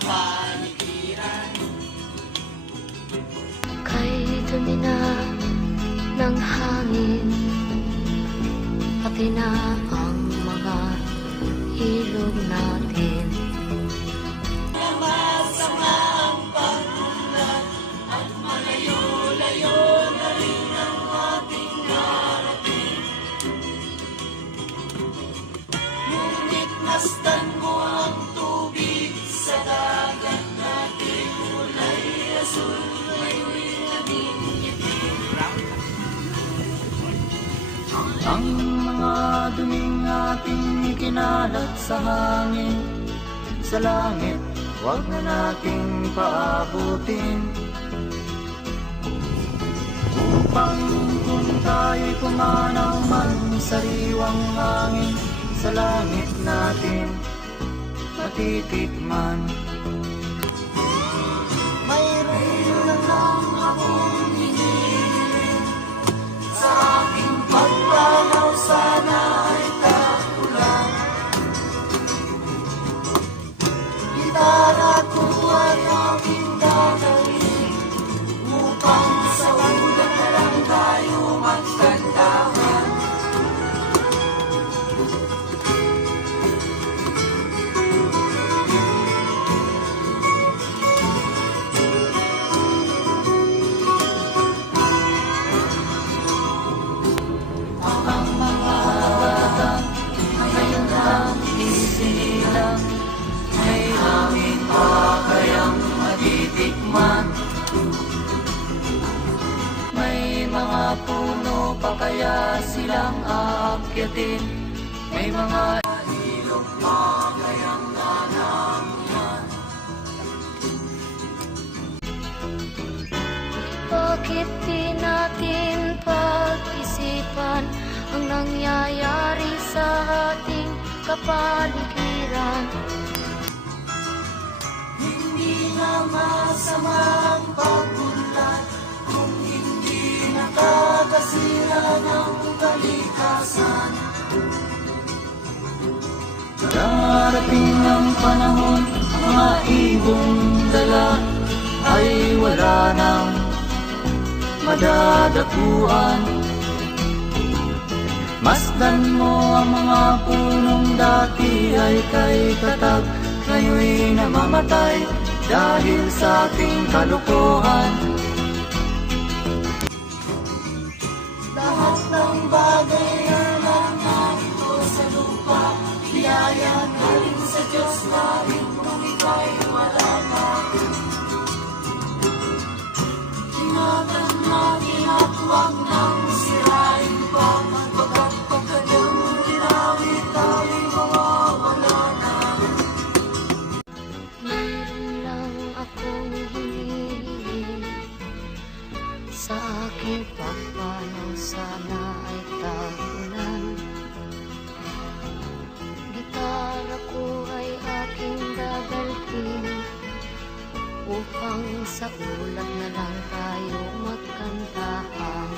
kapaligiran. Kay dumi na ng hangin, pati na ang mga ilog natin. Masama ang pagmulat at malayo-layo na rin ang ating narating. Ngunit masdan mo ang tubig sa dagat natin, kulay asul, ngayon'y naging itim. Ang mga duming ating ikinalat sa hangin, sa langit, huwag na nating paabutin. Upang kung tayo'y pumanaw man sa sariwang hangin, sa langit natin matitikman. Mayroon na lang akong hinihiling, sa aking pagpanaw sana ay tagulan. Gitara ko ay aking dadalhin, upang sa ulan na lang tayo magkantahan. Ang mga bata na ngayon lang isinilang, may namin pa kayang matitikman. May mga puno pa kaya silang aakyatin, may mga ilog pa kayang nanangyan. Bakit di natin pag-isipan ang nangyayari sa ating kapaligiran? Hindi na masama ang pagmulat kung hindi nakakasira ng kalikasan. Darating ang panahon, mga ibong dala ay wala nang madadapuan. Masdan mo ang mga punong dati ay kay tatag, ngayon'y namamatay dahil sa ating kalukuhan. Lahat ng bagay na nandito sa lupa, biyaya galing sa Diyos na rin kung ika'y wala na. Ingatan natin at huwag nang sirain pa, pagkat pagkanyang ginamit tayo'y mawawala na. Mayroon lang akong hinihiling, sa aking pagpanaw sana ay tagulan. Gitara ko ay aking dadalhin, upang sa ulat na lang tayo magkantahan.